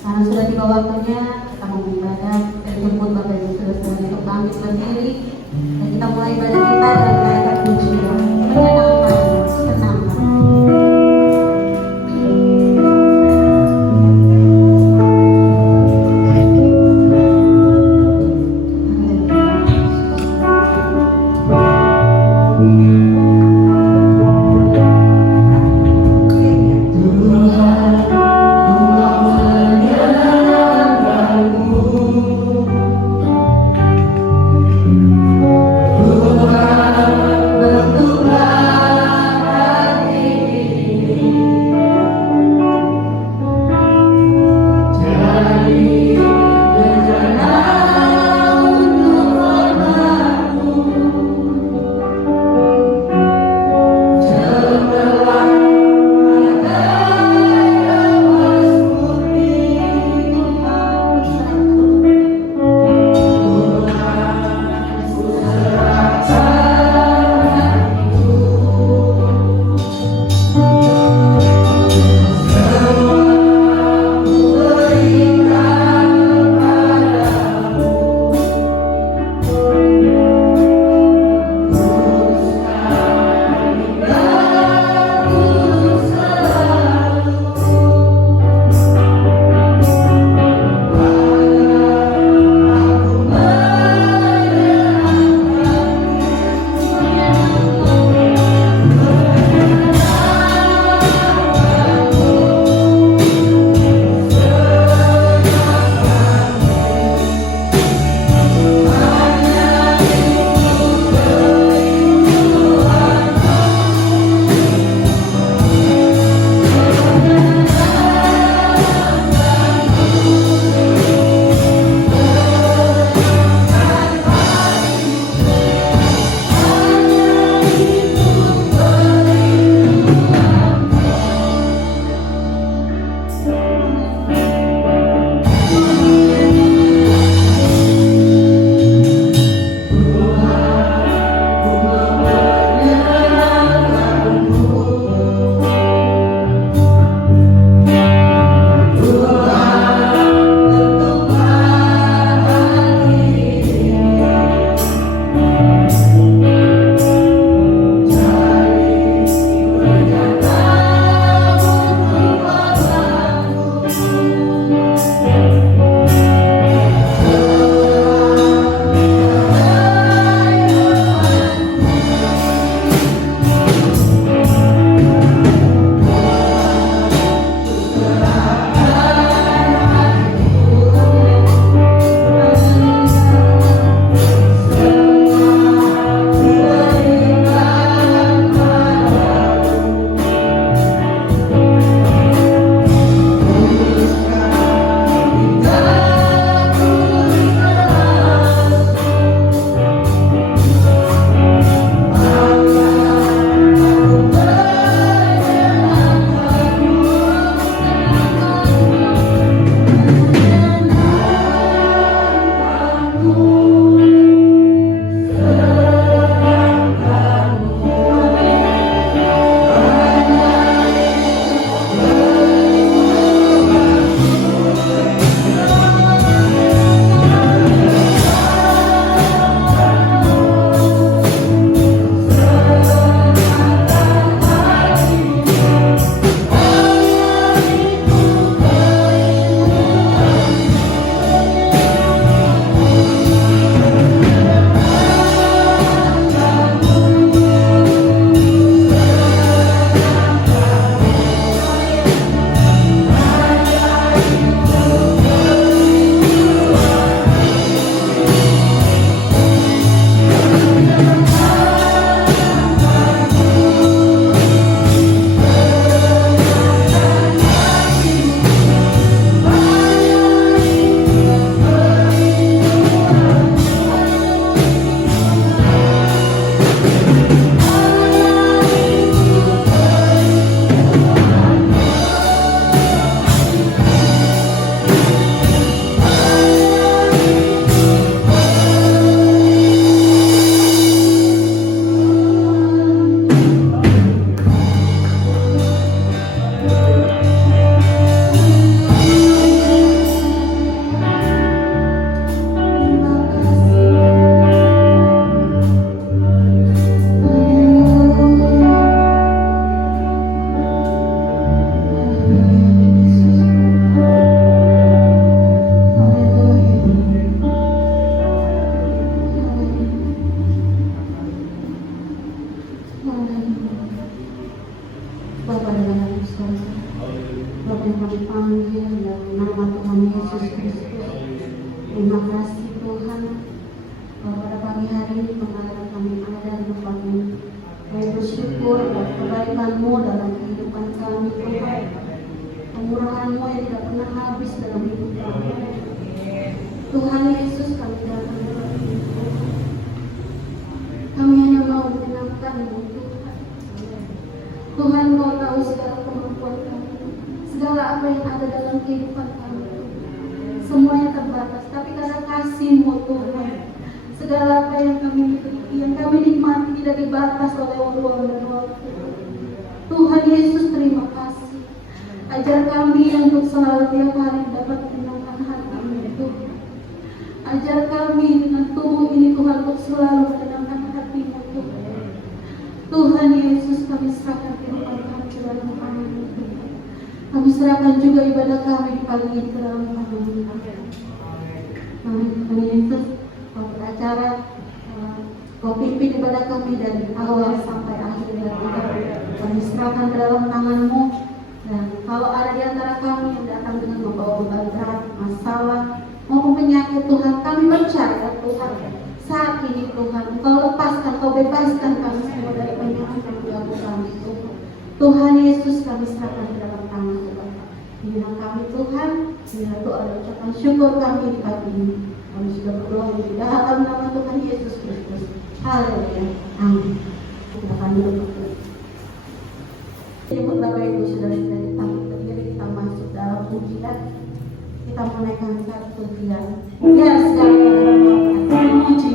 Karena sudah tiba waktunya kita mau beribadah dan jemput Bapak Ibu Saudara untuk bangkit berdiri dan kita mulai ibadah kita dengan menaikkan puji Tuhan. Menyenangkan, senangkan. Tuhan kebaikan-Mu dalam kehidupan kami Tuhan. Kemurahan-Mu yang tidak pernah habis dalam hidup kami. Tuhan Yesus, kami datang dalam hidup Tuhan. Kami hanya mau menyenangkan-Mu Tuhan. Tuhan, Kau tahu segala kemampuan kami, segala apa yang ada dalam kehidupan kami Tuhan. Semuanya terbatas, tapi karena kasih-Mu Tuhan, segala apa yang kami miliki, yang kami nikmati tidak dibatas oleh ruang dan waktu. Tuhan Yesus, terima kasih. Ajar kami untuk selalu tiap hari dapat menyenangkan hati-Mu Tuhan. Ajar kami dengan tubuh ini Tuhan untuk selalu menyenangkan hati-Mu Tuhan. Tuhan Yesus, kami serahkan kehidupan kami ke dalam tangan-Mu Tuhan. Kami serahkan juga ibadah kami di pagi ini ke dalam tangan-Mu Tuhan. Tuhan Yesus, Kau beracara, Kau pimpin ibadah kami dari awal sampai akhir dan kami serahkan ke dalam tangan-Mu. Dan kalau ada di antara kami yang datang dengan membawa beban berat, masalah, maupun penyakit Tuhan, kami percaya Tuhan, saat ini Tuhan, Kau lepaskan, Kau bebaskan kami semua dari penyakit yang mengganggu kami Tuhan. Tuhan Yesus, kami serahkan ke dalam tangan Tuhan. Inilah kami Tuhan, inilah doa dan ucapan syukur kami di pagi ini. Kami sudah berdoa di dalam nama Tuhan Yesus Kristus. Haleluya. Amin. Kita akan duduk. Jemput Bapak Ibu Saudara-saudara, kita berdiri, kita masuk dalam pujian. Kita menaikkan satu pujian. Ya, sekali lagi puji.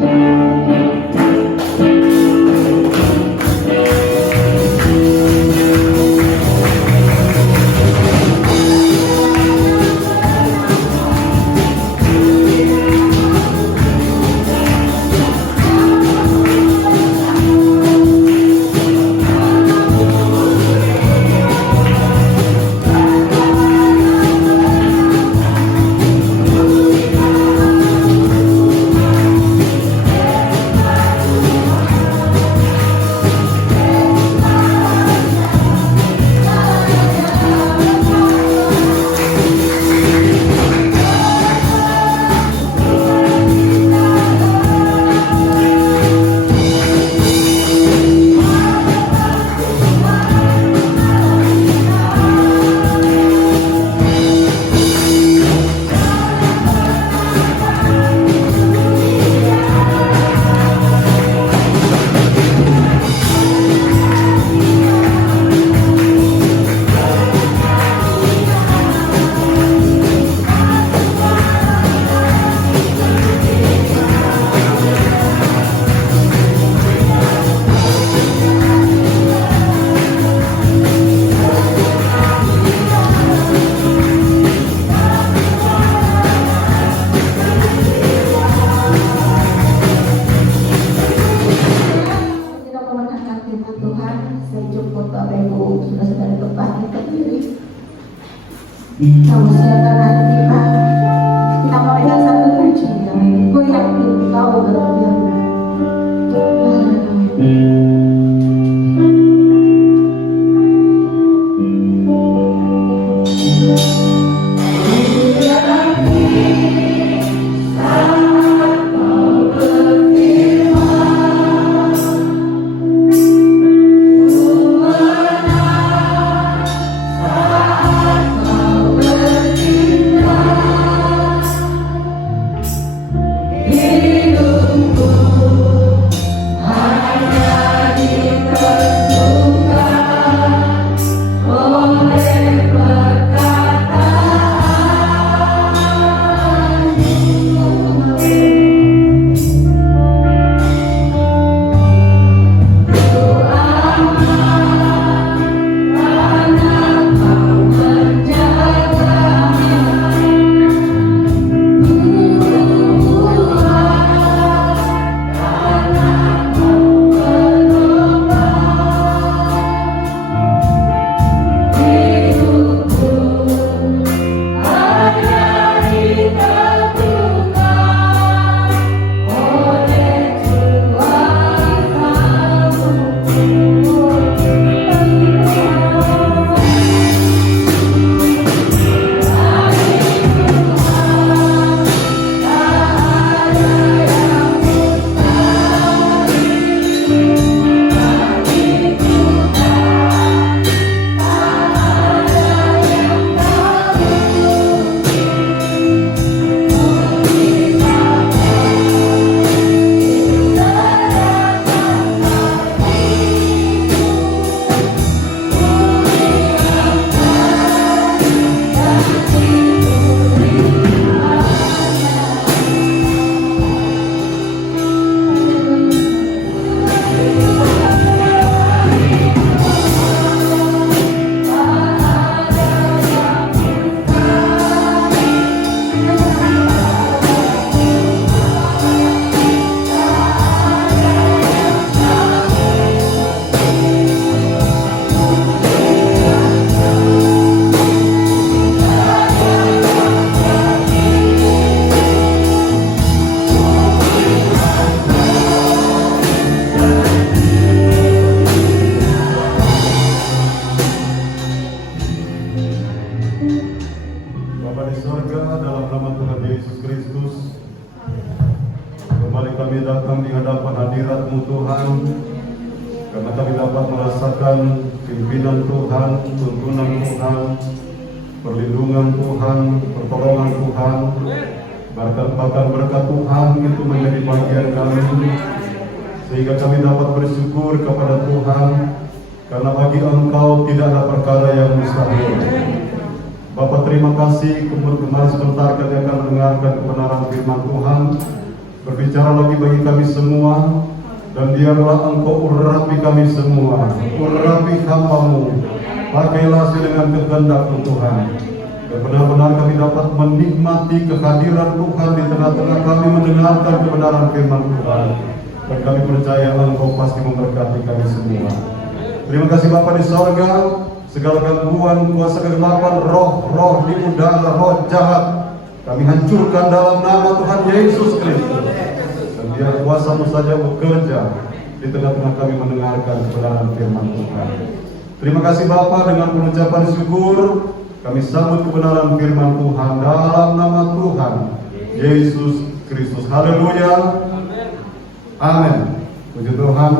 Kamu siapkan hati kita. Kita mulai satu pujian. Ku yakin Kau berfirman. Saat Kau berfirman, di hadapan hadirat-Mu Tuhan, karena kami dapat merasakan pimpinan Tuhan, tuntunan Tuhan, perlindungan Tuhan, pertolongan Tuhan, bahkan berkat Tuhan itu menjadi bagian kami, sehingga kami dapat bersyukur kepada Tuhan, karena bagi Engkau tidak ada perkara yang mustahil. Bapak, terima kasih kemarin sebentar kami akan mendengarkan kebenaran firman Tuhan, berbicara lagi bagi kami semua, dan biarlah Engkau urapi kami semua, urapi hamba-Mu, pakailah dengan kehendak Tuhan, dan benar-benar kami dapat menikmati kehadiran Tuhan di tengah-tengah kami mendengarkan kebenaran firman Tuhan, dan kami percaya Engkau pasti memberkati kami semua. Terima kasih Bapa di sorga, segala gangguan, kuasa kegelapan, roh-roh di udara, roh jahat, kami hancurkan dalam nama Tuhan Yesus Kristus. Dan biar kuasa-Mu saja bekerja di tengah-tengah kami mendengarkan kebenaran firman Tuhan. Terima kasih Bapa, dengan pengucapan syukur kami sambut kebenaran firman Tuhan dalam nama Tuhan Yesus Kristus. Haleluya. Amin. Puji Tuhan.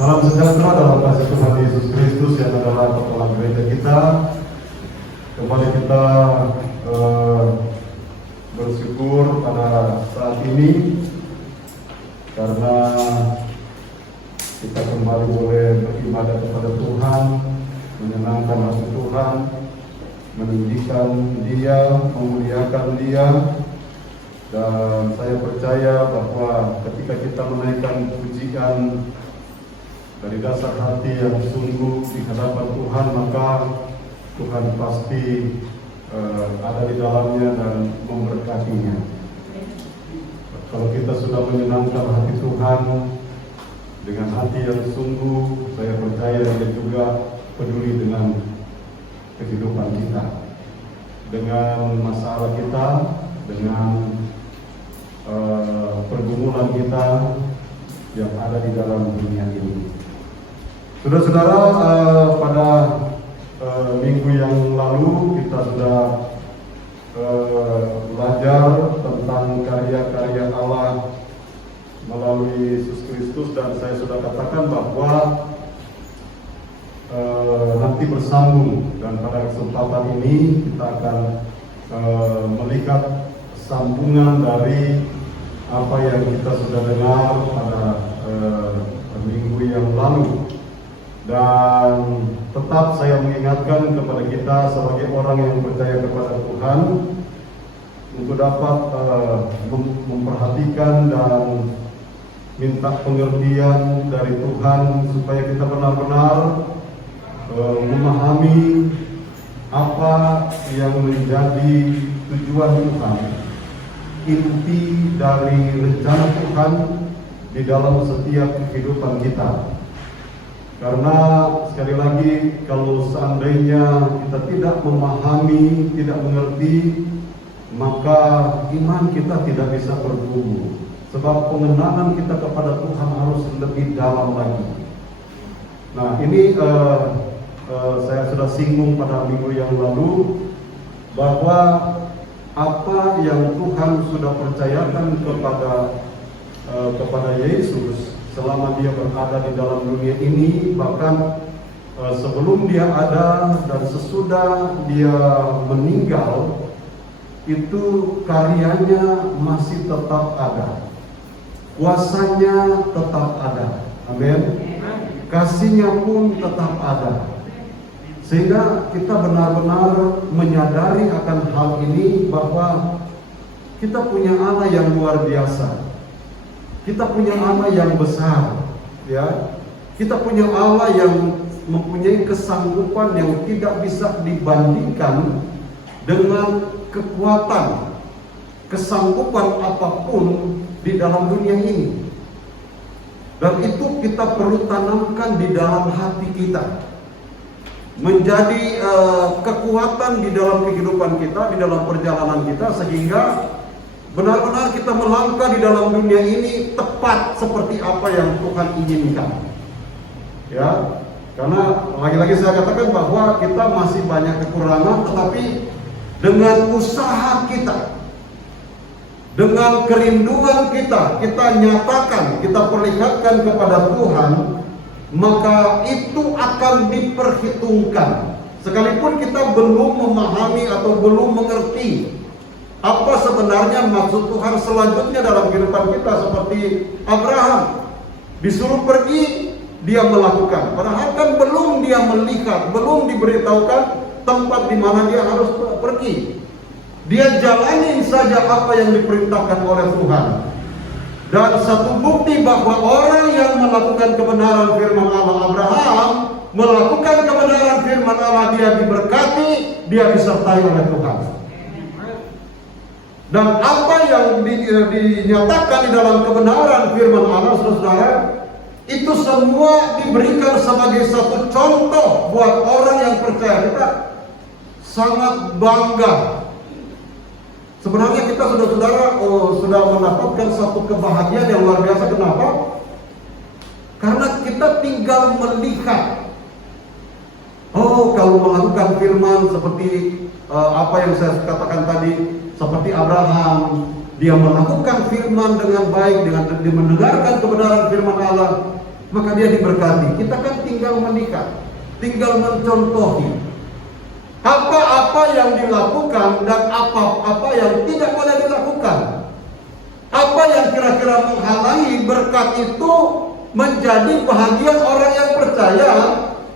Salam sejahtera dalam kasih Tuhan Yesus Kristus yang adalah kepala gereja kita. Kembali kita bersyukur pada saat ini karena kita kembali boleh beribadah kepada Tuhan, menyenangkan hati Tuhan, meninggikan Dia, memuliakan Dia. Dan saya percaya bahwa ketika kita menaikkan pujian dari dasar hati yang sungguh di hadapan Tuhan, maka Tuhan pasti ada di dalamnya dan memberkatinya. Kalau kita sudah menyenangkan hati Tuhan dengan hati yang sungguh, saya percaya Dia juga peduli dengan kehidupan kita, dengan masalah kita, dengan pergumulan kita yang ada di dalam dunia ini. Saudara-saudara, pada minggu yang lalu kita sudah belajar tentang karya-karya Allah melalui Yesus Kristus, dan saya sudah katakan bahwa nanti bersambung, dan pada kesempatan ini kita akan melihat sambungan dari apa yang kita sudah dengar pada minggu yang lalu. Dan tetap saya mengingatkan kepada kita sebagai orang yang percaya kepada Tuhan untuk dapat memperhatikan dan minta pengertian dari Tuhan supaya kita benar-benar memahami apa yang menjadi tujuan Tuhan, inti dari rencana Tuhan di dalam setiap kehidupan kita. Karena sekali lagi, kalau seandainya kita tidak memahami, tidak mengerti, maka iman kita tidak bisa bertumbuh. Sebab pengenalan kita kepada Tuhan harus lebih dalam lagi. Nah, ini saya sudah singgung pada minggu yang lalu, bahwa apa yang Tuhan sudah percayakan kepada Yesus selama Dia berada di dalam dunia ini, bahkan sebelum Dia ada dan sesudah Dia meninggal, itu karyanya masih tetap ada, kuasanya tetap ada, amin. Kasihnya pun tetap ada, sehingga kita benar-benar menyadari akan hal ini, bahwa kita punya Allah yang luar biasa. Kita punya Allah yang besar, ya. Kita punya Allah yang mempunyai kesanggupan yang tidak bisa dibandingkan dengan kekuatan, kesanggupan apapun di dalam dunia ini. Dan itu kita perlu tanamkan di dalam hati kita, menjadi kekuatan di dalam kehidupan kita, di dalam perjalanan kita, sehingga benar-benar kita melangkah di dalam dunia ini tepat seperti apa yang Tuhan inginkan. Ya, karena lagi-lagi saya katakan bahwa kita masih banyak kekurangan, tetapi dengan usaha kita, dengan kerinduan kita nyatakan, kita perlihatkan kepada Tuhan, maka itu akan diperhitungkan. Sekalipun kita belum memahami atau belum mengerti apa sebenarnya maksud Tuhan selanjutnya dalam kehidupan kita, seperti Abraham disuruh pergi, dia melakukan. Padahal kan belum dia melihat, belum diberitahukan tempat di mana dia harus pergi. Dia jalani saja apa yang diperintahkan oleh Tuhan. Dan satu bukti bahwa orang yang melakukan kebenaran firman Allah, Abraham melakukan kebenaran firman Allah, dia diberkati, dia disertai oleh Tuhan. Dan apa yang dinyatakan di dalam kebenaran firman Allah, saudara, itu semua diberikan sebagai satu contoh buat orang yang percaya. Kita sangat bangga. Sebenarnya kita saudara-saudara sudah mendapatkan satu kebahagiaan yang luar biasa. Kenapa? Karena kita tinggal melihat. Kalau melakukan firman seperti apa yang saya katakan tadi, seperti Abraham, dia melakukan firman dengan baik, dengan dia mendengarkan kebenaran firman Allah, maka dia diberkati. Kita kan tinggal melihat, tinggal mencontohi apa-apa yang dilakukan dan apa-apa yang tidak boleh dilakukan. Apa yang kira-kira menghalangi berkat itu menjadi bahagian orang yang percaya,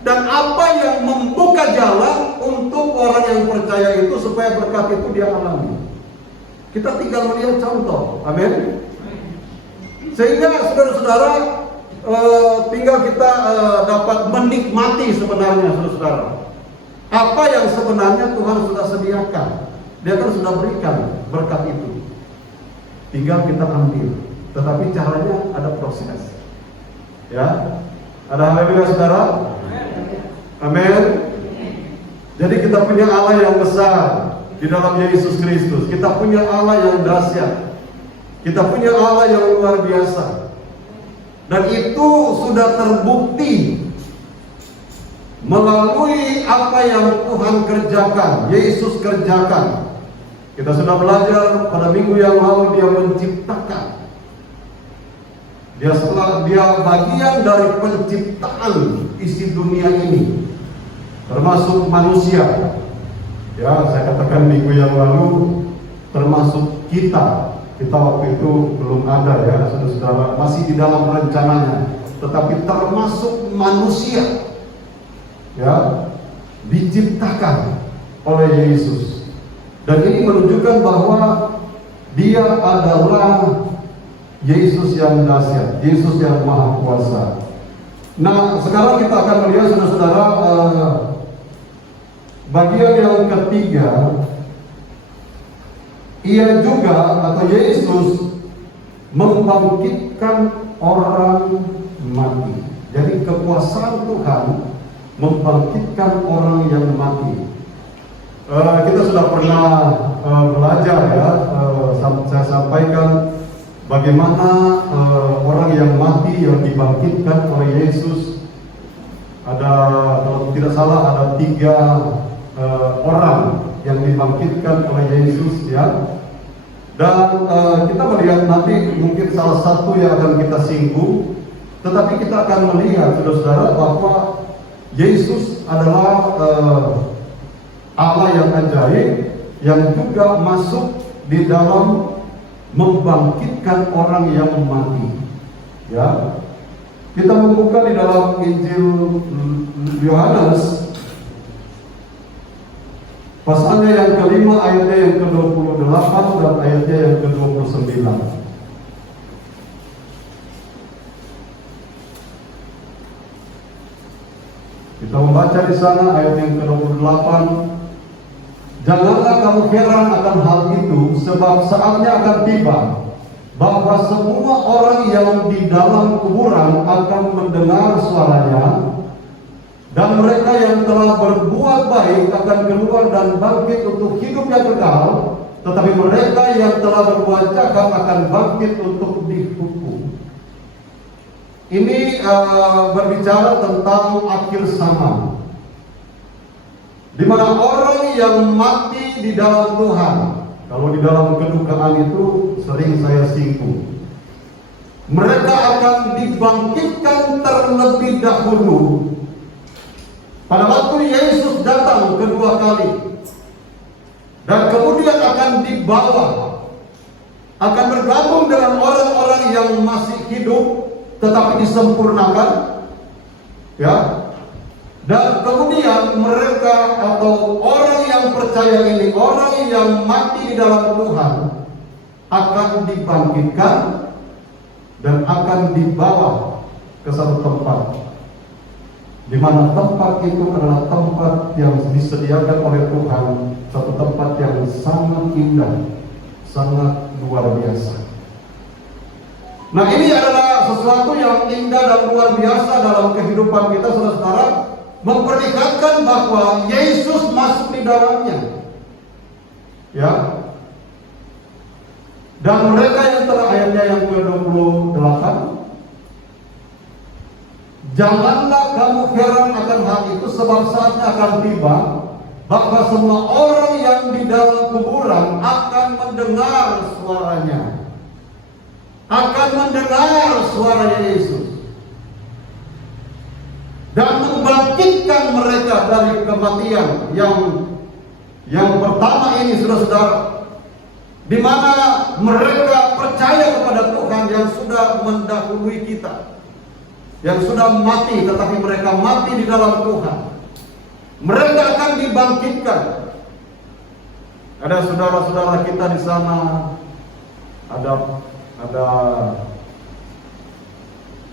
dan apa yang membuka jalan untuk orang yang percaya itu supaya berkat itu dia alami. Kita tinggal melihat contoh. Amin. Sehingga saudara-saudara, tinggal kita dapat menikmati sebenarnya, saudara-saudara, apa yang sebenarnya Tuhan sudah sediakan. Dia kan sudah berikan berkat itu, tinggal kita ambil. Tetapi caranya ada proses. Ya, ada haleluya saudara. Amin. Jadi kita punya Allah yang besar di dalam Yesus Kristus. Kita punya Allah yang dahsyat. Kita punya Allah yang luar biasa. Dan itu sudah terbukti melalui apa yang Tuhan kerjakan, Yesus kerjakan. Kita sudah belajar pada minggu yang lalu, dia menciptakan. Dia bagian dari penciptaan isi dunia ini, termasuk manusia. Ya, saya katakan minggu yang lalu, termasuk kita. Kita waktu itu belum ada ya, saudara-saudara, masih di dalam rencananya. Tetapi termasuk manusia, ya, diciptakan oleh Yesus. Dan ini menunjukkan bahwa dia adalah Yesus yang dahsyat, Yesus yang maha kuasa. Nah, sekarang kita akan melihat saudara-saudara, bagian yang ketiga. Ia juga atau Yesus membangkitkan orang mati. Jadi kekuasaan Tuhan membangkitkan orang yang mati. Kita sudah pernah belajar ya, saya sampaikan bagaimana orang yang mati yang dibangkitkan oleh Yesus. Ada, kalau tidak salah, ada 3 orang yang dibangkitkan oleh Yesus ya. Dan kita melihat nanti mungkin salah satu yang akan kita singgung. Tetapi kita akan melihat saudara-saudara bahwa Yesus adalah Allah yang ajaib, yang juga masuk di dalam membangkitkan orang yang mati. Ya, kita membuka di dalam Injil Yohanes pasalnya yang kelima, ayatnya yang ke-28 dan ayatnya yang ke-29. Kita membaca di sana ayat yang ke-28. Janganlah kamu heran akan hal itu, sebab saatnya akan tiba bahwa semua orang yang di dalam kuburan akan mendengar suaranya, dan mereka yang telah berbuat baik akan keluar dan bangkit untuk hidup yang kekal, tetapi mereka yang telah berbuat jahat akan bangkit untuk dihukum. Ini berbicara tentang akhir zaman, di mana orang yang mati di dalam Tuhan, kalau di dalam kedukaan itu sering saya singgung. Mereka akan dibangkitkan terlebih dahulu pada waktu Yesus datang kedua kali, dan kemudian akan dibawa, akan bergabung dengan orang-orang yang masih hidup tetapi disempurnakan, ya. Dan kemudian mereka atau orang yang percaya ini, orang yang mati di dalam Tuhan, akan dibangkitkan dan akan dibawa ke satu tempat, di mana tempat itu adalah tempat yang disediakan oleh Tuhan, satu tempat yang sangat indah, sangat luar biasa. Nah, ini adalah sesuatu yang indah dan luar biasa dalam kehidupan kita, saudara-saudara, memperlihatkan bahwa Yesus masuk di dalamnya, ya. Dan mereka yang telah, ayatnya yang ke-28, janganlah kamu heran akan hal itu, sebab saatnya akan tiba bahwa semua orang yang di dalam kuburan akan mendengar suaranya, akan mendengar suara Yesus, dan membangkitkan mereka dari kematian yang pertama ini, saudara-saudara, di mana mereka percaya kepada Tuhan yang sudah mendahului kita, yang sudah mati, tetapi mereka mati di dalam Tuhan. Mereka akan dibangkitkan. Ada saudara-saudara kita di sana, ada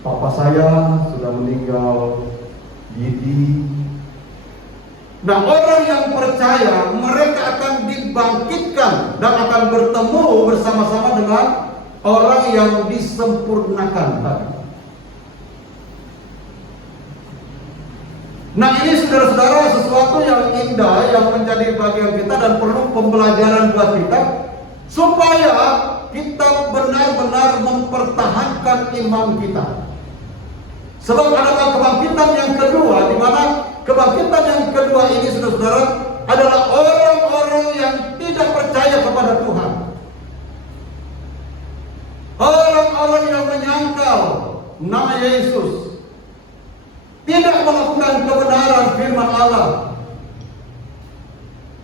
papa saya sudah meninggal, Didi. Nah, orang yang percaya, mereka akan dibangkitkan dan akan bertemu bersama-sama dengan orang yang disempurnakan tadi. Nah, ini saudara-saudara sesuatu yang indah yang menjadi bagian kita dan perlu pembelajaran buat kita, supaya kita benar-benar mempertahankan iman kita. Sebab ada kebangkitan yang kedua, di mana kebangkitan yang kedua ini, saudara-saudara, adalah orang-orang yang tidak percaya kepada Tuhan. Orang-orang yang menyangkal nama Yesus, tidak melakukan kebenaran firman Allah.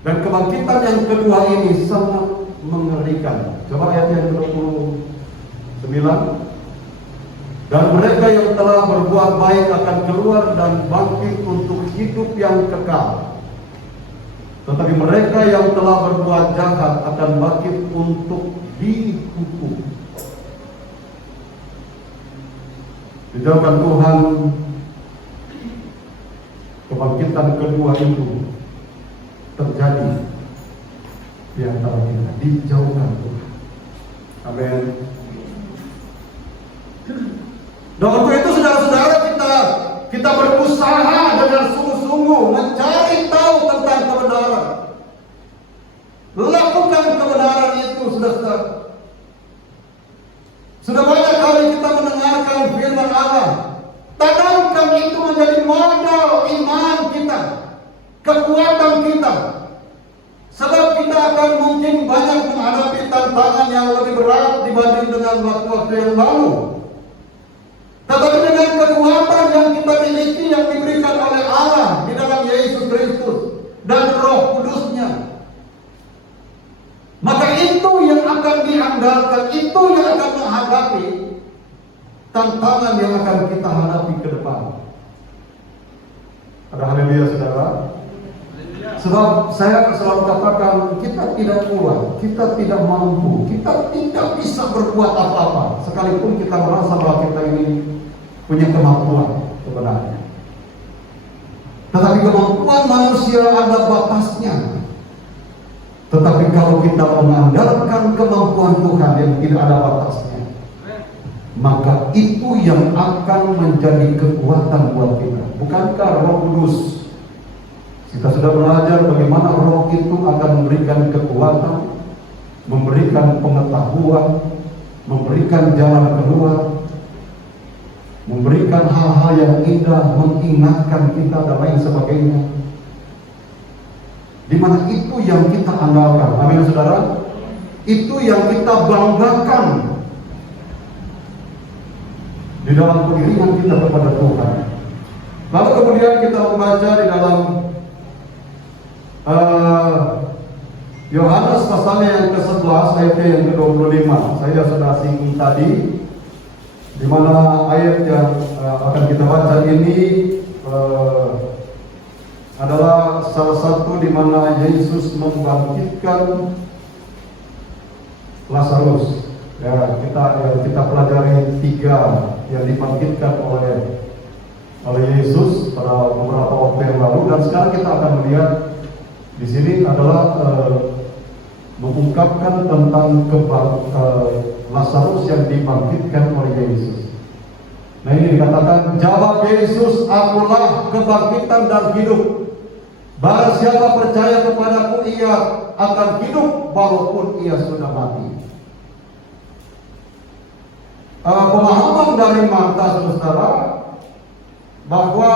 Dan kebangkitan yang kedua ini sangat mengerikan. Coba ayat yang ke-29. Dan mereka yang telah berbuat baik akan keluar dan bangkit untuk hidup yang kekal. Tetapi mereka yang telah berbuat jahat akan bangkit untuk dihukum. Dijauhkan Tuhan, kebangkitan kedua itu terjadi di antara kita. Dijauhkan Tuhan. Amin. Dan untuk itu, saudara-saudara, kita berusaha dengan sungguh-sungguh mencari tahu tentang kebenaran. Lakukan kebenaran itu, saudara-saudara. Sudah banyak kali kita mendengarkan firman Allah. Tanamkan itu menjadi modal iman kita, kekuatan kita. Sebab kita akan mungkin banyak menghadapi tantangan yang lebih berat dibanding dengan waktu-waktu yang lalu. Tetapi dengan kekuatan yang kita miliki, yang diberikan oleh Allah di dalam Yesus Kristus dan Roh Kudus-Nya, maka itu yang akan diandalkan, itu yang akan menghadapi tantangan yang akan kita hadapi ke depan. Ada haleluya, saudara. Sebab saya selalu katakan, kita tidak kuat, kita tidak mampu, kita tidak bisa berbuat apa-apa, sekalipun kita merasa bahwa kita ini punya kemampuan sebenarnya. Tetapi kemampuan manusia ada batasnya. Tetapi kalau kita mengandalkan kemampuan Tuhan yang tidak ada batasnya, maka itu yang akan menjadi kekuatan buat kita. Bukankah Roh Kudus, kita sudah belajar bagaimana Roh itu akan memberikan kekuatan, memberikan pengetahuan, memberikan jalan keluar, memberikan hal-hal yang indah, mengingatkan kita dan lain sebagainya. Di mana itu yang kita andalkan. Amin, saudara. Itu yang kita banggakan di dalam pengiringan kita kepada Tuhan. Lalu kemudian kita membaca di dalam Yohanes pasalnya yang ke-11 ayat yang ke-25. Saya sudah singgung tadi, di mana ayat yang akan kita baca ini adalah salah satu di mana Yesus membangkitkan Lazarus. Ya, kita pelajari 3 yang dibangkitkan oleh Yesus pada beberapa waktu yang lalu, dan sekarang kita akan melihat di sini adalah mengungkapkan tentang Lazarus yang dibangkitkan oleh Yesus. Nah, ini dikatakan, jawab Yesus, akulah kebangkitan dan hidup. Barang siapa percaya kepadaku, ia akan hidup walaupun ia sudah mati. Pemahaman dari Marta, saudara, bahwa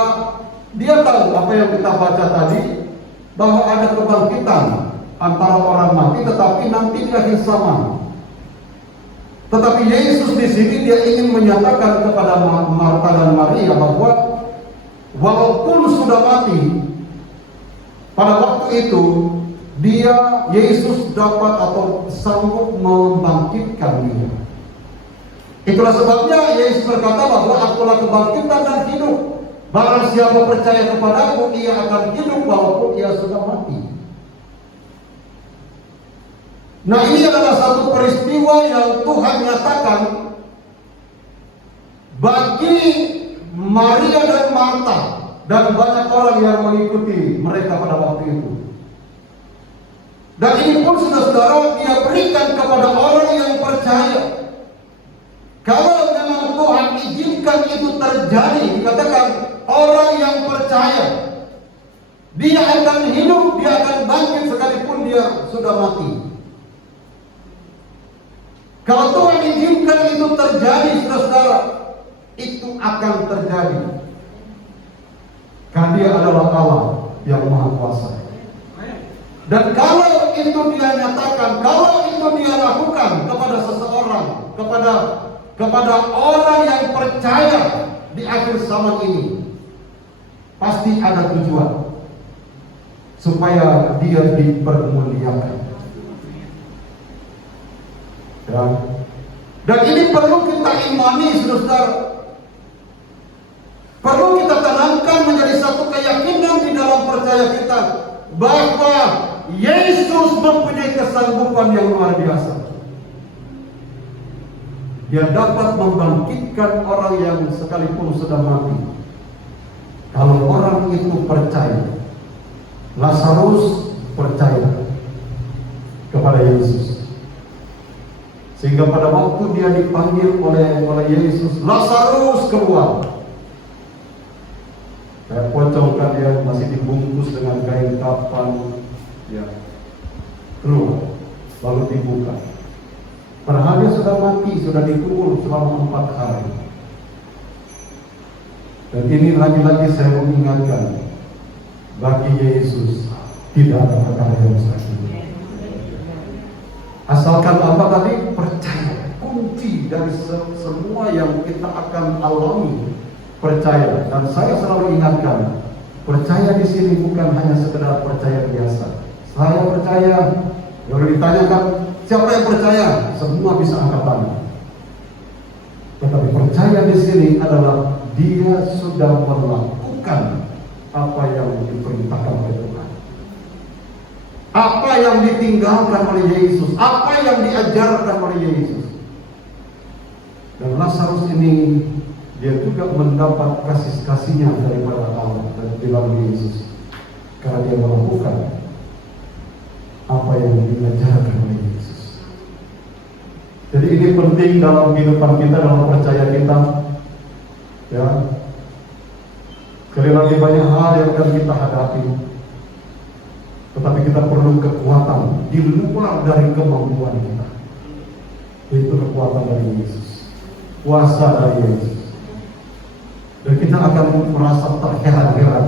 dia tahu apa yang kita baca tadi, bahwa ada kebangkitan antara orang mati, tetapi nanti di akhir zaman. Tetapi Yesus di sini dia ingin menyatakan kepada Marta dan Maria bahwa walaupun sudah mati, pada waktu itu Yesus dapat atau sanggup membangkitkan dia. Itulah sebabnya Yesus berkata bahwa akulah kebangkitan dan hidup. Barang siapa percaya kepadaku, ia akan hidup walaupun ia sudah mati. Nah, ini adalah satu peristiwa yang Tuhan nyatakan bagi Maria dan Marta dan banyak orang yang mengikuti mereka pada waktu itu. Dan ini pun saudara-saudara dia berikan kepada orang yang percaya. Kalau memang Tuhan izinkan itu terjadi, dikatakan orang yang percaya, dia akan hidup, dia akan bangkit sekalipun dia sudah mati. Kalau Tuhan izinkan itu terjadi, saudara-saudara, itu akan terjadi. Karena dia adalah Allah yang Maha Kuasa. Dan kalau itu dia nyatakan, kalau itu dia lakukan kepada seseorang, kepada orang yang percaya di akhir zaman ini, pasti ada tujuan supaya dia dipermuliakan. Ya. Dan ini perlu kita imani, saudara. Perlu kita tanamkan menjadi satu keyakinan di dalam percaya kita bahwa Yesus mempunyai kesanggupan yang luar biasa. Dia dapat membangkitkan orang yang sekalipun sudah mati. Kalau orang itu percaya. Lazarus percaya kepada Yesus. Sehingga pada waktu dia dipanggil oleh Yesus, Lazarus keluar. Saya pocongkan dia masih dibungkus dengan kain kafan, ya, keluar, lalu dibuka. Padahal dia sudah mati, sudah dikubur selama 4 hari. Dan ini lagi-lagi saya mengingatkan, bagi Yesus tidak ada perkara yang mustahil. Asalkan apa tadi? Percaya. Kunci dari semua yang kita akan alami, percaya. Dan saya selalu ingatkan, percaya di sini bukan hanya sekedar percaya biasa. Saya percaya. Kalau ditanyakan siapa yang percaya, semua bisa angkat tangan. Tetapi percaya di sini adalah dia sudah melakukan apa yang diperintahkan oleh Tuhan. Apa yang ditinggalkan oleh Yesus, apa yang diajarkan oleh Yesus. Dan Lazarus ini dia juga mendapat kasih-kasihnya daripada Allah dan dalam Yesus, karena dia melakukan apa yang diajarkan oleh Yesus. Jadi ini penting dalam kehidupan kita, dalam percaya kita. Ya, sekali lagi banyak hal yang akan kita hadapi. Tetapi kita perlu kekuatan di luar dari kemampuan kita. Itu kekuatan dari Yesus, kuasa dari Yesus. Dan kita akan merasa terheran-heran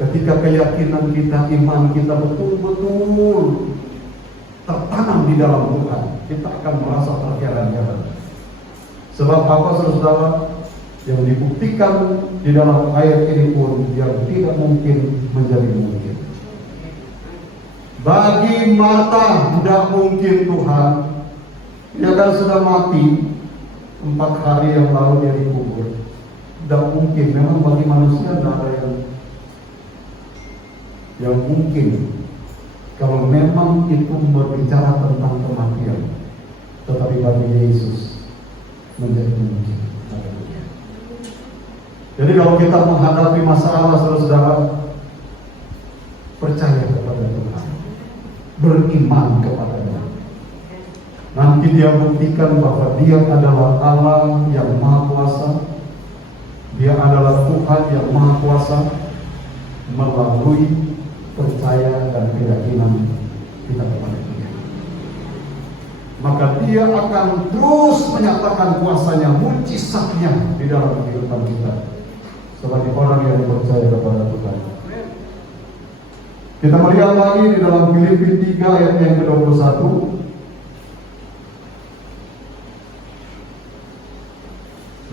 ketika keyakinan kita, iman kita betul-betul tertanam di dalam Tuhan, kita akan merasa terheran-heran. Sebab apa, saudara? Yang dibuktikan di dalam ayat ini pun yang tidak mungkin menjadi mungkin. Bagi Marta tidak mungkin, Tuhan. Dia kan sudah mati 4 hari yang lalu dia dikubur. Tidak mungkin. Memang bagi manusia tidak ada yang mungkin. Kalau memang itu berbicara tentang kematian, tetapi bagi Yesus menjadi mungkin. Jadi kalau kita menghadapi masalah, saudara-saudara, percaya kepada Tuhan, beriman kepada-Nya. Nanti Dia buktikan bahwa Dia adalah Allah yang Maha Kuasa. Dia adalah Tuhan yang Maha Kuasa melalui percaya dan keyakinan kita kepada Dia. Maka Dia akan terus menyatakan kuasanya, mujizatnya di dalam kehidupan kita sebagai orang yang percaya kepada Tuhan. Kita melihat lagi di dalam Filipi 3 ayat yang ke-21.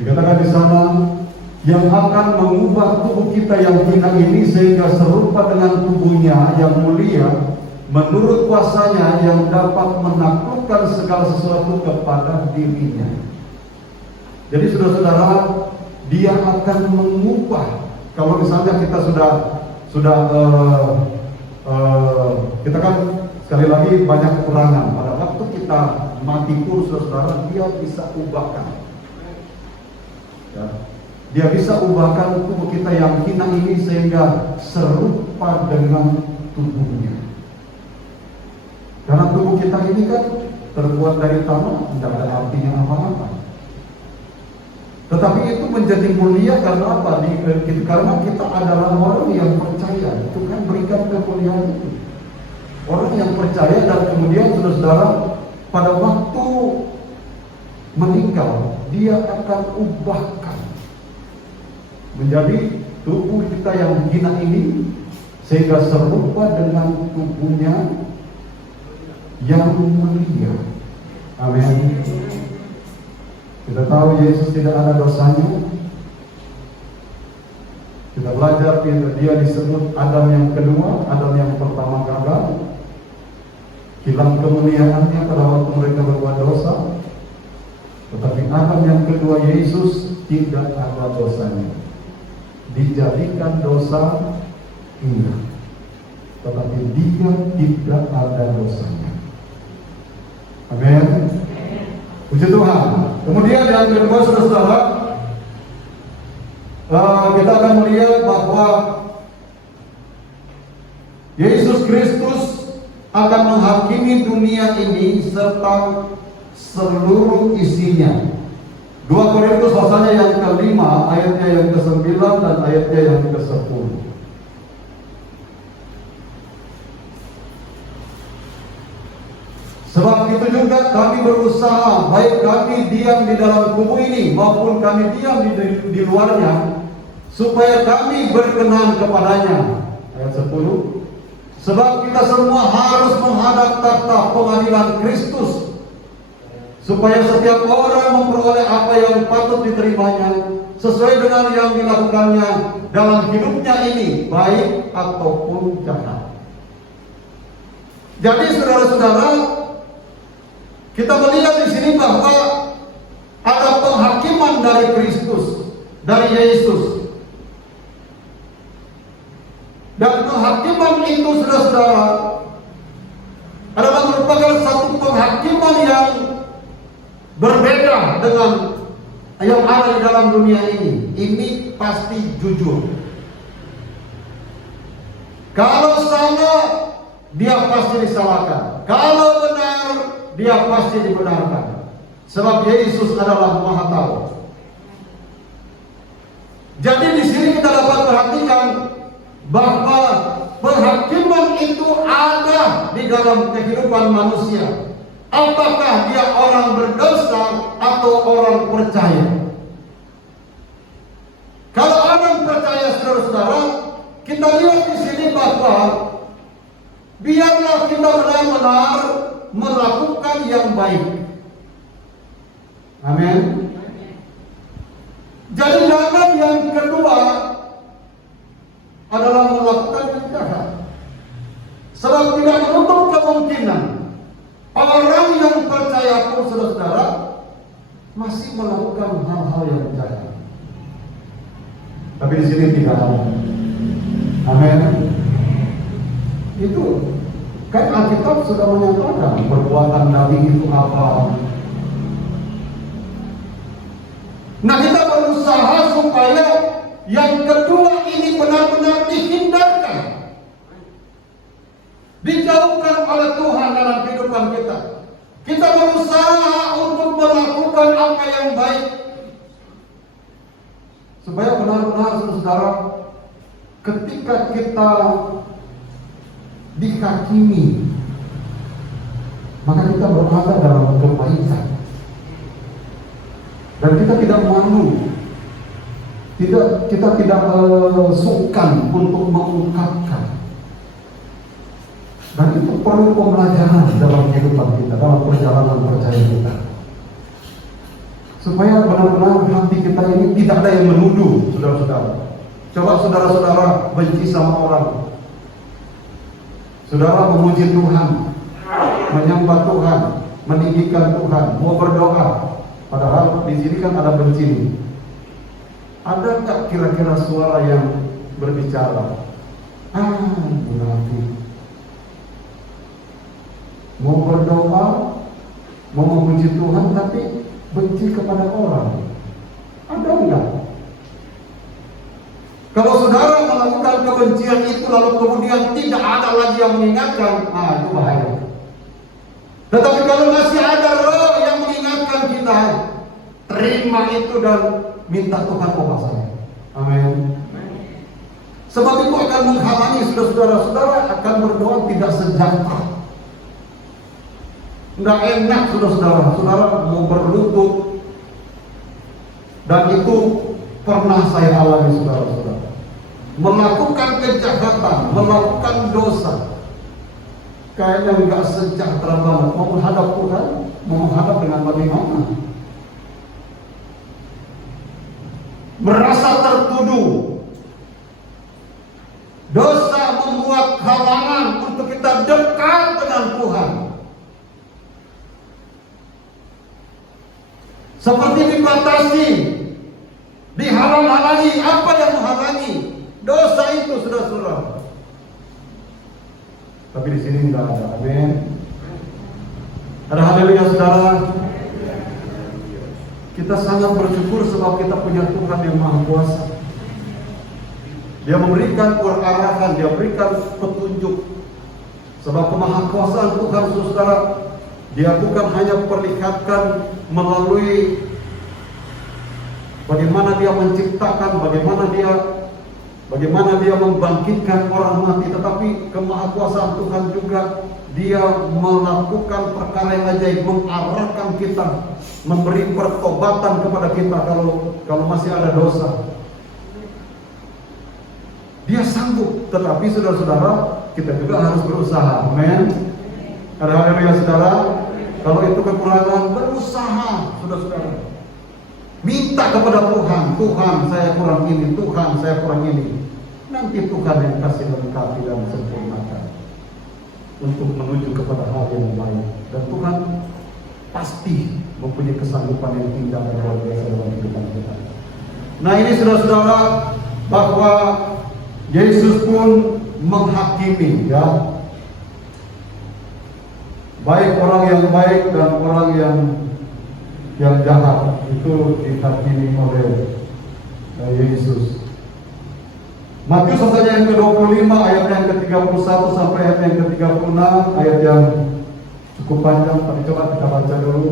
Dikatakan di sana, yang akan mengubah tubuh kita yang hina ini sehingga serupa dengan tubuhnya yang mulia, menurut kuasanya yang dapat menaklukkan segala sesuatu kepada dirinya. Jadi saudara-saudara, Dia akan mengubah. Kalau misalnya kita kita kan sekali lagi banyak kekurangan. Pada waktu kita mati pun, saudara, Dia bisa ubahkan. Ya. Dia bisa ubahkan tubuh kita yang hina ini sehingga serupa dengan tubuhnya. Karena tubuh kita ini kan terbuat dari tanah, tidak ada artinya apa-apa. Tetapi itu menjadi mulia karena apa? Karena kita adalah orang yang percaya. Tuhan berikan kemuliaan itu. Orang yang percaya, dan kemudian saudara, pada waktu meninggal, Dia akan ubahkan menjadi tubuh kita yang hina ini sehingga serupa dengan tubuhnya yang mulia. Amin. Kita tahu Yesus tidak ada dosanya. Kita belajar Dia disebut Adam yang kedua. Adam yang pertama gagal, hilang kemuliaannya pada waktu mereka berbuat dosa. Tetapi Adam yang kedua, Yesus, tidak ada dosanya, dijadikan dosa hina, tetapi Dia tidak ada dosanya. Amin. Puji Tuhan. Kemudian yang kedua, saudara, kita akan melihat bahwa Yesus Kristus akan menghakimi dunia ini serta seluruh isinya. 2 Korintus pasalnya yang ke-5, ayatnya yang ke-9 dan ayatnya yang ke-10. Sebab itu juga kami berusaha, baik kami diam di dalam kubu ini maupun kami diam di luarnya, supaya kami berkenan kepadanya. Ayat 10. Sebab kita semua harus menghadap takhta pengadilan Kristus, supaya setiap orang memperoleh apa yang patut diterimanya sesuai dengan yang dilakukannya dalam hidupnya ini, baik ataupun jahat. Jadi saudara-saudara, kita melihat di sini bahwa ada penghakiman dari Kristus, dari Yesus. Dan penghakiman itu, saudara-saudara, adalah merupakan satu penghakiman yang berbeda dengan yang ada di dalam dunia ini. Ini pasti jujur. Kalau salah, dia pasti disalahkan. Kalau benar, dia pasti dibenarkan. Sebab Yesus adalah Maha Tahu. Jadi di sini kita dapat perhatikan bahwa penghakiman itu ada di dalam kehidupan manusia. Apakah dia orang berdosa atau orang percaya? Kalau orang percaya, saudara-saudara, kita lihat di sini bahwa biarlah kita benar-benar masih melakukan hal-hal yang jahat. Tapi di sini tidak ada. Amin. Itu kan Alkitab sudah menyatakan perbuatan Nabi itu apa. Nah, kita berusaha supaya yang kedua ini benar-benar dihindarkan, dijauhkan oleh Tuhan dalam kehidupan kita. Kita berusaha untuk melakukan apa yang baik, supaya benar-benar saudara, ketika kita dihakimi, maka kita berada dalam kebaikan. Dan kita tidak malu, kita tidak sungkan untuk mengungkapkan. Dan itu perlu pembelajaran dalam kehidupan kita, dalam perjalanan percaya kita, supaya benar-benar hati kita ini tidak ada yang menuduh, saudara-saudara. Coba saudara-saudara benci sama orang, saudara memuji Tuhan, menyembah Tuhan, meninggikan Tuhan, mau berdoa. Padahal di sini kan ada benci. Ada tak kira-kira suara yang berbicara? Munafik. Mau berdoa, mau memuji Tuhan, tapi benci kepada orang. Ada enggak? Kalau saudara melakukan kebencian itu lalu kemudian tidak ada lagi yang mengingatkan, itu bahaya. Tetapi kalau masih ada roh yang mengingatkan kita, terima itu dan minta Tuhan ubah saya. Amin. Sebab itu akan menghalangi saudara-saudara akan berdoa tidak sejahtera. Tidak enak saudara-saudara mau berlutut, dan itu pernah saya alami saudara-saudara. Melakukan kejahatan, melakukan dosa, kayaknya nggak sejahtera banget. Mau menghadap Tuhan, mau menghadap dengan bagaimana? Merasa tertuduh. Dosa membuat halangan untuk kita dekat dengan Tuhan. Seperti dibatasi, dihalang-halangi. Apa yang menghalangi? Dosa itu, saudara-saudara. Tapi di sini tidak ada. Amin. Ada haleluya, saudara. Kita sangat bersyukur sebab kita punya Tuhan yang Maha Kuasa. Dia memberikan arahan, dia berikan petunjuk. Sebab kemahakuasaan Tuhan, saudara, dia bukan hanya perlihatkan melalui bagaimana dia menciptakan, bagaimana dia membangkitkan orang mati, tetapi kemahakuasaan Tuhan juga dia melakukan perkara yang ajaib, mengarahkan kita, memberi pertobatan kepada kita kalau masih ada dosa. Dia sanggup, tetapi saudara-saudara, kita juga harus berusaha. Amin. Ada haleluya, saudara. Kalau itu kekurangan, berusaha, saudara-saudara. Minta kepada Tuhan, Tuhan saya kurang ini, Tuhan saya kurang ini. Nanti Tuhan yang kasih lengkapi dan sempurnakan untuk menuju kepada hal yang baik. Dan Tuhan pasti mempunyai kesanggupan yang indah dan luar biasa dalam kehidupan kita. Nah, ini saudara-saudara, bahwa Yesus pun menghakimi, ya, baik orang yang baik dan orang yang jahat itu dihakimi oleh Yesus. Matius pasal yang ke-25 ayat yang ke-31 sampai ayat yang ke-36, ayat yang cukup panjang, tapi coba kita baca dulu.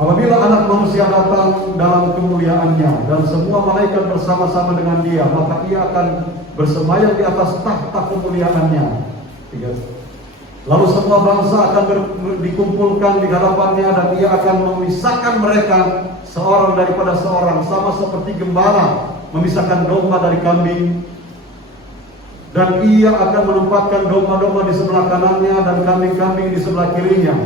Apabila Anak Manusia datang dalam kemuliaannya dan semua malaikat bersama-sama dengan dia, maka ia akan bersemayam di atas tahta kemuliaannya. Lalu semua bangsa akan dikumpulkan di hadapannya, dan ia akan memisahkan mereka seorang daripada seorang, sama seperti gembala memisahkan domba dari kambing. Dan ia akan menempatkan domba-domba di sebelah kanannya dan kambing-kambing di sebelah kirinya.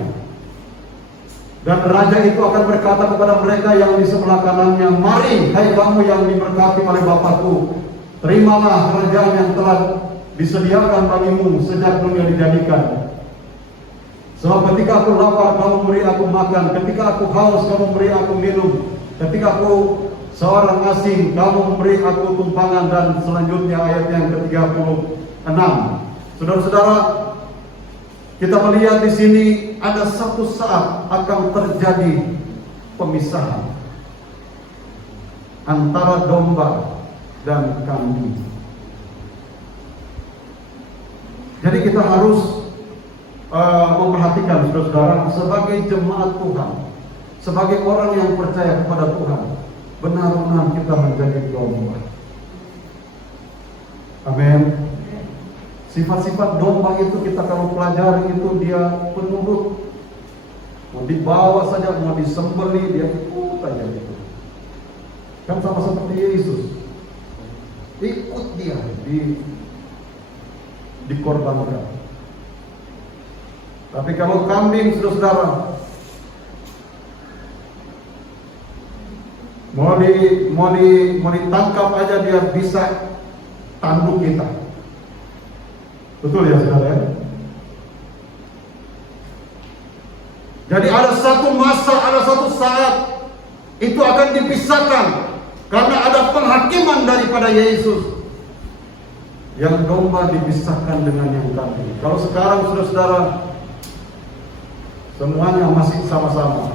Dan raja itu akan berkata kepada mereka yang di sebelah kanannya, "Mari, hai kamu yang diberkati oleh Bapakku, terimalah kerajaan yang telah disediakan bagimu sejak dunia dijadikan. Sebab ketika aku lapar, kamu beri aku makan. Ketika aku haus, kamu beri aku minum. Ketika aku seorang asing, kamu memberi aku tumpangan. Dan selanjutnya ayat yang ke-36. Saudara-saudara, kita melihat di sini ada satu saat akan terjadi pemisahan antara domba dan kambing. Jadi kita harus memperhatikan, saudara-saudara, sebagai jemaat Tuhan, sebagai orang yang percaya kepada Tuhan, benar-benar kita menjadi domba. Amin. Sifat-sifat domba itu kita kalau pelajari itu dia penurut. Mau dibawa saja, mau disembelih, dia ikut aja gitu. Kan sama seperti Yesus. Ikut dia dikorbankan. Tapi kalau kambing, saudara-saudara, mau ditangkap aja dia bisa tanduk kita. Betul ya saudara ya? Jadi ada satu masa, ada satu saat itu akan dipisahkan karena ada penghakiman daripada Yesus. Yang domba dipisahkan dengan yang kambing. Kalau sekarang saudara-saudara semuanya masih sama-sama,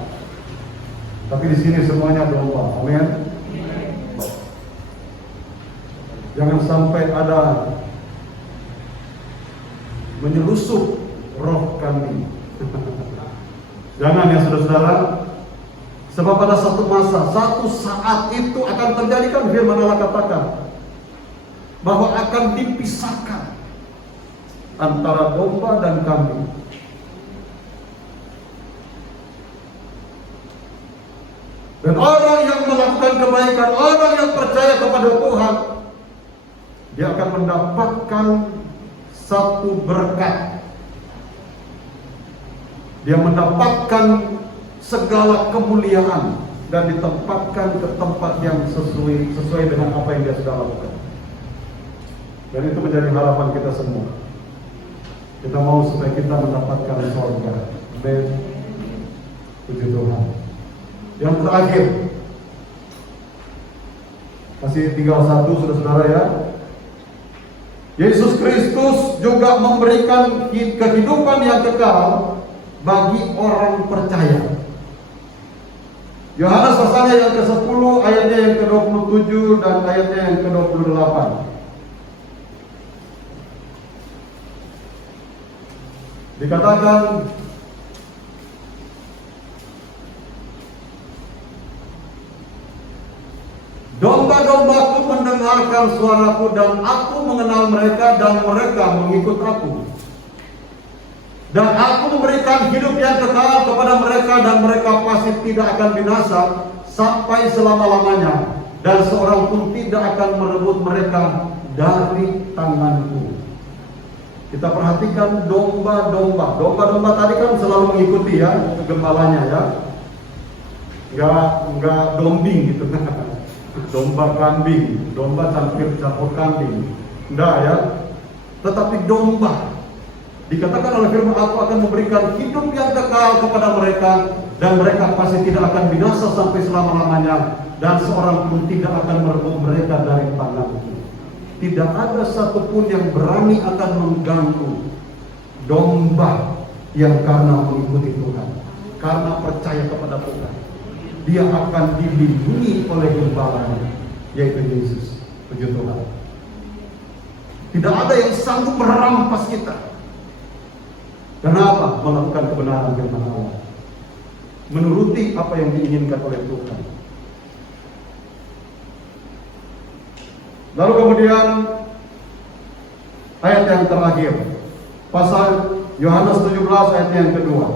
tapi di sini semuanya domba. Amin. Jangan sampai ada menyelusup roh kami. Jangan ya saudara-saudara. Sebab pada satu masa, satu saat itu akan terjadi, kan firman Allah katakan bahwa akan dipisahkan antara domba dan kambing. Dan orang yang melakukan kebaikan, orang yang percaya kepada Tuhan, dia akan mendapatkan satu berkat. Dia mendapatkan segala kemuliaan dan ditempatkan ke tempat yang sesuai dengan apa yang dia sudah lakukan. Dan itu menjadi harapan kita semua. Kita mau supaya kita mendapatkan surga. Amin. Puji Tuhan. Yang terakhir, masih tinggal satu, saudara-saudara ya. Yesus Kristus juga memberikan kehidupan yang kekal bagi orang percaya. Yohanes pasalnya yang ke-10, ayatnya yang ke-27 dan ayatnya yang ke-28. Dikatakan, domba-dombaku mendengarkan suaraku dan aku mengenal mereka dan mereka mengikut aku. Dan aku memberikan hidup yang kekal kepada mereka dan mereka pasti tidak akan binasa sampai selama-lamanya. Dan seorang pun tidak akan merebut mereka dari tanganku. Kita perhatikan domba-domba. Domba-domba tadi kan selalu mengikuti ya gembalanya ya. Enggak dombing gitu. Domba kambing, domba campur kambing. Enggak ya. Tetapi domba, dikatakan oleh firman, aku akan memberikan hidup yang kekal kepada mereka dan mereka pasti tidak akan binasa sampai selama-lamanya dan seorang pun tidak akan merebut mereka dari tanganku. Tidak ada satupun yang berani akan mengganggu domba yang karena mengikuti Tuhan, karena percaya kepada Tuhan. Dia akan dilindungi oleh gembalanya, yaitu Yesus. Puji Tuhan. Tidak ada yang sanggup merampas kita. Kenapa? Melakukan kebenaran firman Allah, menuruti apa yang diinginkan oleh Tuhan. Lalu kemudian ayat yang terakhir, pasal Yohanes 17 ayat yang kedua.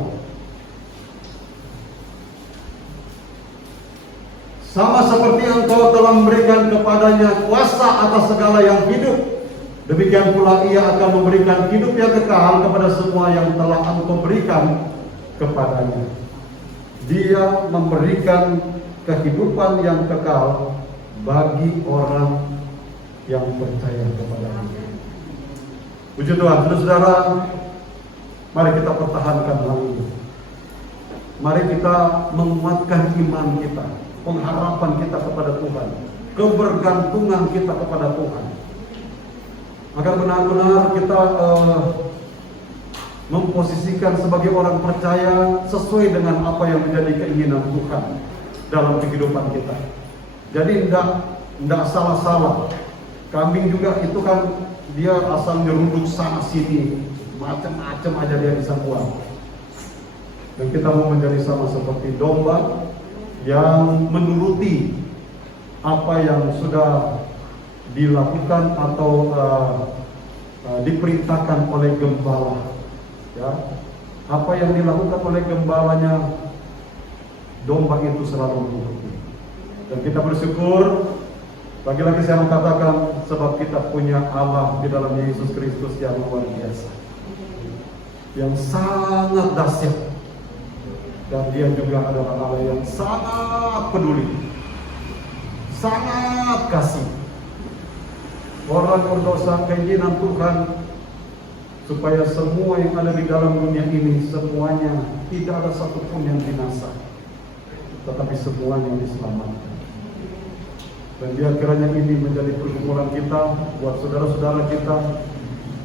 Sama seperti engkau telah memberikan kepadanya kuasa atas segala yang hidup, demikian pula ia akan memberikan hidup yang kekal kepada semua yang telah engkau berikan kepadanya. Dia memberikan kehidupan yang kekal bagi orang yang percaya kepada Dia. Puji Tuhan, saudara. Mari kita pertahankan hal ini. Mari kita menguatkan iman kita, pengharapan kita kepada Tuhan, kebergantungan kita kepada Tuhan, agar benar-benar kita memposisikan sebagai orang percaya sesuai dengan apa yang menjadi keinginan Tuhan dalam kehidupan kita. Jadi tidak salah-salah. Kambing juga itu kan dia asal nyeruduk sana sini, macam-macam aja dia bisa buat. Dan kita mau menjadi sama seperti domba yang menuruti apa yang sudah dilakukan atau diperintahkan oleh gembala. Ya, apa yang dilakukan oleh gembalanya, domba itu selalu mengikuti. Dan kita bersyukur, lagi-lagi saya mau katakan, sebab kita punya Allah di dalam Yesus Kristus yang luar biasa, yang sangat dahsyat. Dan dia juga adalah Allah yang sangat peduli, sangat kasih. Orang berdosa, keinginan Tuhan supaya semua yang ada di dalam dunia ini, semuanya tidak ada satupun yang binasa, tetapi semuanya diselamatkan. Dan biar kiranya ini menjadi pergumulan kita, buat saudara-saudara kita,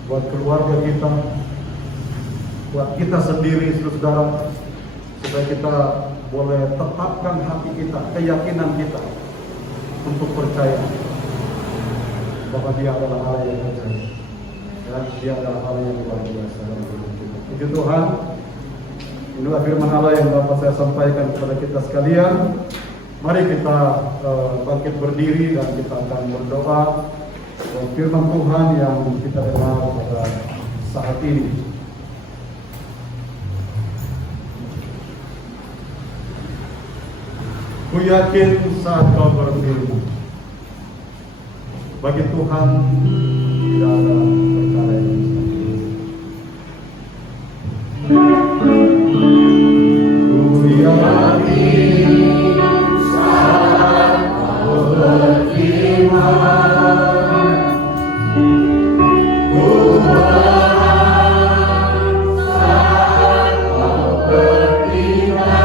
buat keluarga kita, buat kita sendiri, saudara, supaya kita boleh tetapkan hati kita, keyakinan kita untuk percaya bahwa Dia adalah Allah yang percaya, dan Dia adalah Allah yang luar biasa. Puji Tuhan, inilah firman Allah yang dapat saya sampaikan kepada kita sekalian. Mari kita bangkit berdiri dan kita akan berdoa firman Tuhan yang kita dengar pada saat ini. Ku yakin saat kau berfirman, bagi Tuhan tidak ada perkara yang mustahil. Ku yakin saat kau berfirman, ku berharap saat kau berfirman.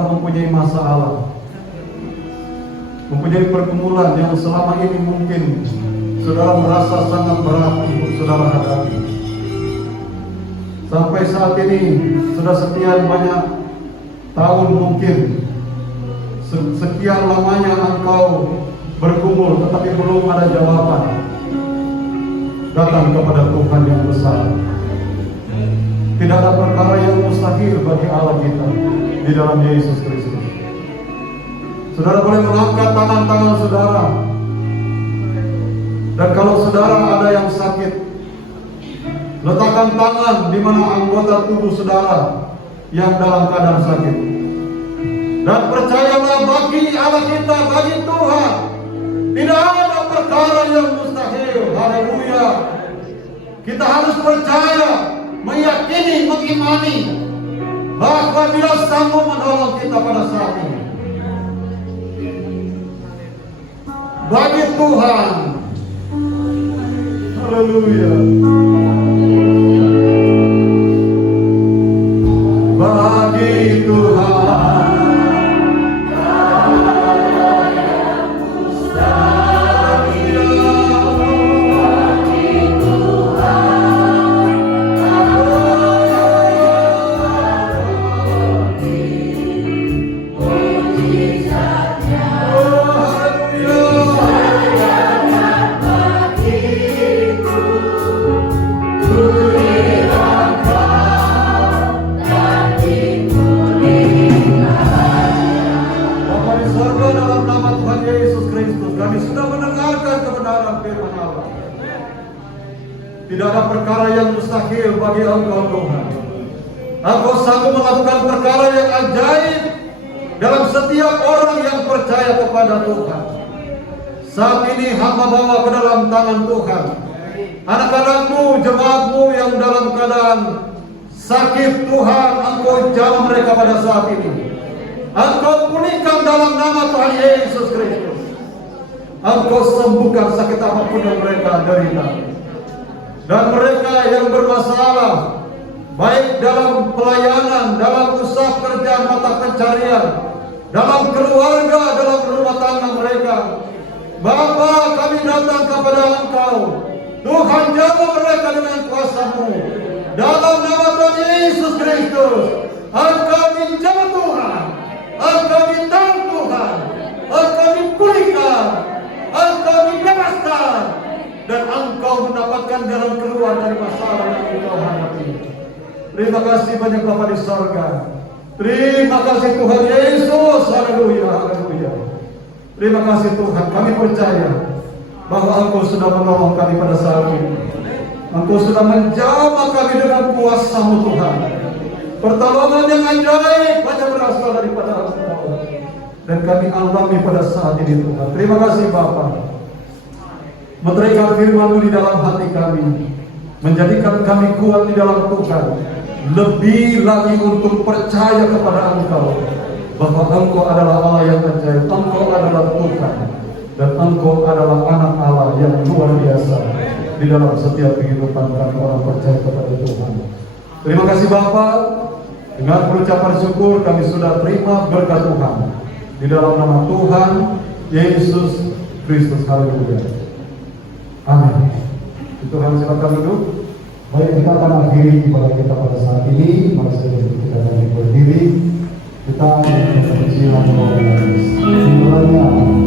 Mempunyai masalah, mempunyai pergumulan yang selama ini mungkin saudara merasa sangat berat untuk saudara hadapi. Sampai saat ini sudah sekian banyak tahun mungkin, sekian lamanya engkau bergumul tetapi belum ada jawaban. Datang kepada Tuhan yang besar. Tidak ada perkara yang mustahil bagi Allah kita di dalam Yesus Kristus. Saudara boleh mengangkat tangan-tangan saudara. Dan kalau saudara ada yang sakit, letakkan tangan di mana anggota tubuh saudara yang dalam keadaan sakit. Dan percayalah bagi Allah kita, bagi Tuhan, tidak ada perkara yang mustahil. Haleluya. Kita harus percaya, meyakini, mengimani bahwa Dia sanggup menolong kita pada saat ini. Bagi Tuhan. Haleluya. Bagi Tuhan. Tidak ada perkara yang mustahil bagi Engkau Tuhan. Engkau sanggup melakukan perkara yang ajaib dalam setiap orang yang percaya kepada Tuhan. Saat ini hamba bawa ke dalam tangan Tuhan anak-anakmu, jemaatmu yang dalam keadaan sakit. Tuhan, Engkau jamah mereka pada saat ini. Engkau pulihkan dalam nama Tuhan Yesus Kristus. Engkau sembuhkan sakit apapun yang mereka derita. Dan mereka yang bermasalah, baik dalam pelayanan, dalam usaha kerjaan mata pencarian, dalam keluarga, dalam rumah tangga mereka, Bapa, kami datang kepada Engkau. Tuhan, jaga mereka dengan kuasa-Mu. Dalam nama Tuhan Yesus Kristus, Engkau menjamah Tuhan, Engkau ditang Tuhan, Engkau dipulihkan, Engkau dibebaskan, dan Engkau mendapatkan jalan keluar dari masalah yang Engkau hadapi. Terima kasih banyak Bapa di sorga. Terima kasih Tuhan Yesus. Haleluya, haleluya. Terima kasih Tuhan. Kami percaya bahwa Engkau sudah menolong kami pada saat ini. Engkau sudah menjamah kami dengan kuasa-Mu Tuhan. Pertolongan yang ajaib hanya berasal daripada Engkau. Dan kami alami pada saat ini Tuhan. Terima kasih Bapa. Meteraikan firman-Mu di dalam hati kami, menjadikan kami kuat di dalam Tuhan, lebih lagi untuk percaya kepada Engkau, bahwa Engkau adalah Allah yang ajaib, Engkau adalah Tuhan, dan Engkau adalah anak Allah yang luar biasa di dalam setiap kehidupan kami orang percaya kepada Tuhan. Terima kasih Bapa. Dengan ucapan syukur kami sudah terima berkat Tuhan di dalam nama Tuhan Yesus Kristus. Haleluya. Amin. Tuhan, silakan duduk. Baik, kita akan akhiri ibadah kita pada saat ini. Mari kita lagi berdiri. Kita bersilang semuanya. Daerahku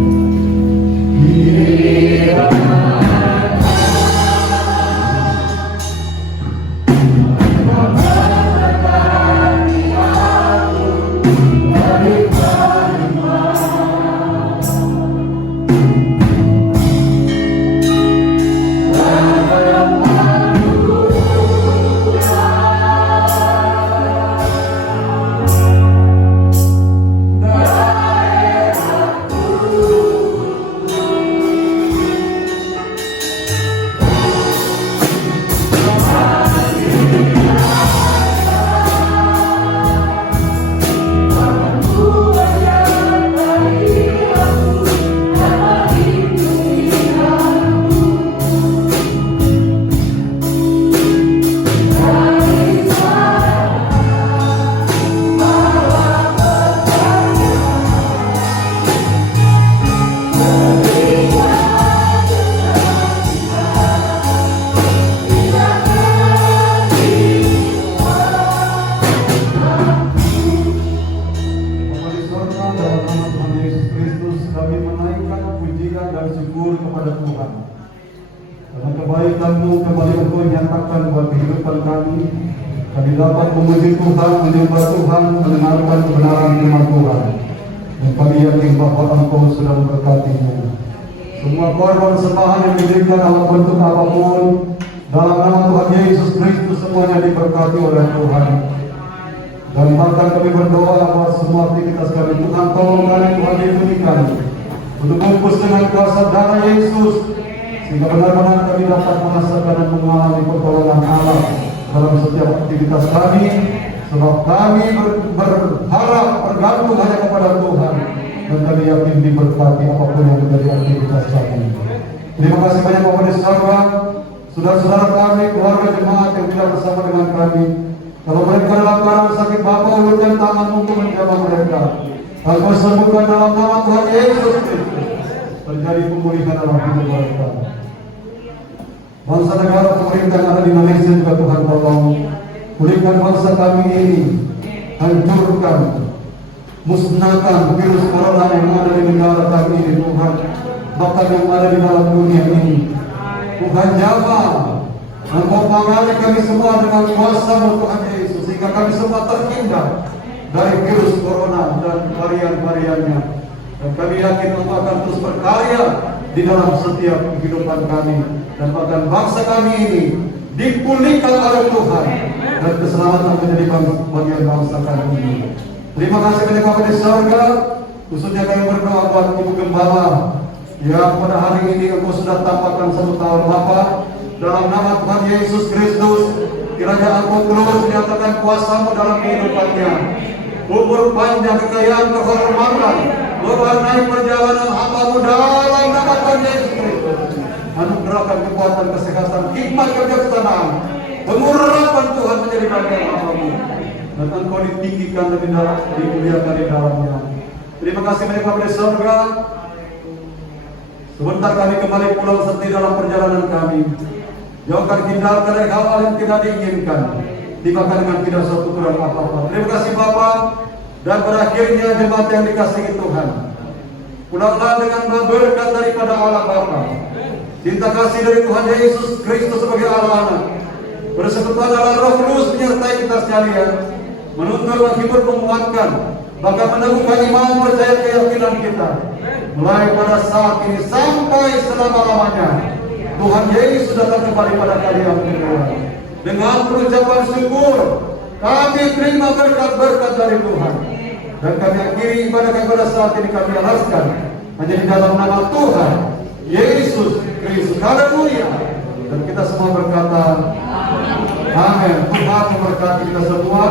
kepada Tuhan. Karena kebaikan-Mu kembali Engkau nyatakan buat kehidupan kami. Kami dapat memuji Tuhan, menyembah Tuhan, mendengarkan kebenaran firman Tuhan. Dan kami yakin bahwa Engkau sudah memberkatimu. Semua korban sembahan yang diberikan dalam bentuk apapun, dalam nama Tuhan Yesus Kristus semuanya diberkati oleh Tuhan. Dan bahkan kami berdoa bahwa semua aktivitas kami, Tuhan tolong kami, Tuhan lindungi kami, untuk bungkus dengan kuasa darah Yesus, sehingga benar-benar kami dapat merasakan dan mengalami pertolongan Allah dalam setiap aktivitas kami, sebab kami berharap bergantung hanya kepada Tuhan, dan kami yakin diberkati apapun yang menjadi aktivitas kami. Terima kasih banyak Bapak di surga, saudara-saudara kami, keluarga jemaat yang tidak bersama dengan kami. Kalau mereka dalam keadaan sakit, Bapa ulurkan tangan untuk menjamah mereka. Kau sembuhkan dalam nama Tuhan Yesus Kristus. Terjadi pemulihan dalam hidup mereka. Bangsa negara pemerintah yang ada di Malaysia juga Tuhan tolong. Pulihkan bangsa kami ini. Hancurkan, musnahkan virus corona yang ada di negara kami ini Tuhan. Bahkan yang ada di dalam dunia ini. Tuhan jaga. Engkau panggali kami semua dengan kuasa-Mu Tuhan Yesus, sehingga kami semua terhindar dari virus corona dan varian-variannya. Dan kami yakin Engkau akan terus berkarya di dalam setiap kehidupan kami. Dan bahkan bangsa kami ini dipulihkan oleh Tuhan, dan keselamatan menjadi bagian bangsa kami ini. Terima kasih banyak Bapa di surga. Khususnya kami berdoa buat Ibu Gembala yang pada hari ini Engkau sudah tampakkan 1 tahun Bapa. Dalam nama Tuhan Yesus Kristus, kiranya Engkau terus menyatakan kuasa-Mu dalam kehidupannya. Umur panjang, kekayaan, kehormatan, mewarnai perjalanan hamba-Mu dalam nama Tuhan Yesus Kristus. Anugerahkan kekuatan, kesehatan, hikmat, kebijaksanaan, pengurapan Tuhan menjadi bagian hamba-Mu. Dan Engkau ditinggikan lebih dalam, dimuliakan di dalamnya. Terima kasih banyak Bapa di surga. Sebentar kami kembali pulang seperti dalam perjalanan kami. Jauhkan, hindarkan dari hal-hal yang tidak diinginkan, tibakan dengan tidak suatu kurang apa-apa. Terima kasih Bapa. Dan pada akhirnya jemaat yang dikasihi Tuhan, pulanglah dengan berkat daripada Allah Bapa, cinta kasih dari Tuhan Yesus Kristus sebagai Allah Anak, persekutuan dalam Roh Kudus menyertai kita sekalian, menuntun, menghibur, menguatkan, bahkan meneguhkan iman, percaya, keyakinan kita, mulai pada saat ini sampai selama-lamanya. Tuhan Yesus datang kembali pada kali yang kedua. Dengan pengucapan syukur, kami terima berkat-berkat dari Tuhan. Dan kami akhiri ibadah kami pada saat ini kami alaskan hanya di dalam nama Tuhan Yesus Kristus. Haleluya. Dan kita semua berkata, amin. Tuhan memberkati kita semua.